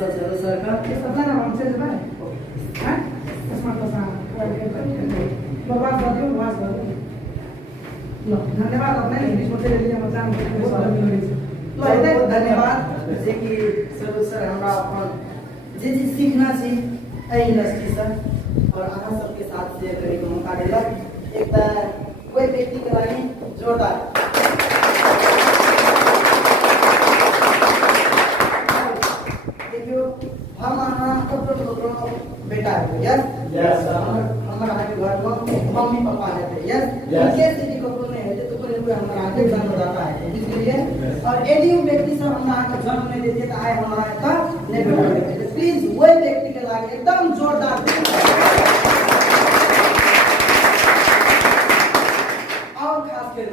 चलो सर का ये सबला ना हमसे जब है हां इसमें तो सा बर्बाद कर दियो बर्बाद कर दियो लो धन्यवाद अपने इंग्लिश में ले लिया मतलब बहुत बहुत धन्यवाद जे कि सर हमरा अपन जे चीज सीखना छी एहि इंडस्ट्री से और अहाँ सबके साथ शेयर करे के मौका देलक एक त कोई व्यक्ति के लागि जोरदार देखियो हम अहाँ ककरो बेटा है यस यस हमर अहाँ के घर में मम्मी पापा है यस इनके से भी ककरो नहीं है तो कोई हमरा आगे जन्मदाता है इसलिए और यदि वो व्यक्ति सब हमरा आगे जन्म नहीं देते तो आए हमारा का नहीं बेटा प्लीज वही व्यक्ति के लागि एकदम जोरदार और खास कर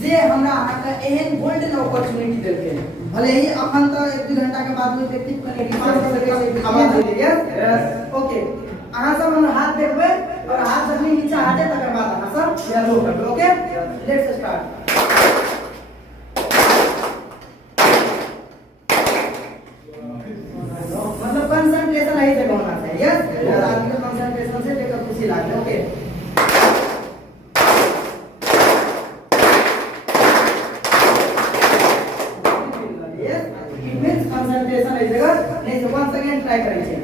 जे हमरा अहाँके एहन गोल्डन अपॉर्चुनिटी देलकै भले ही अखन तो 1-2 घंटा के बाद वो व्यक्ति कने रिमार्क कर सकै छै आवाज दे यस ओके अहाँ सब हमर हाथ देखबै और हाथ जखनी नीचे आते तकर बाद अहाँ सब हेलो करबै ओके लेट्स स्टार्ट मतलब कंसंट्रेशन है जगह होना चाहिए यस आदमी को कंसंट्रेशन से लेकर खुशी लागे ओके कंसंट्रेशन है जगह नहीं तो once again ट्राई करेंगे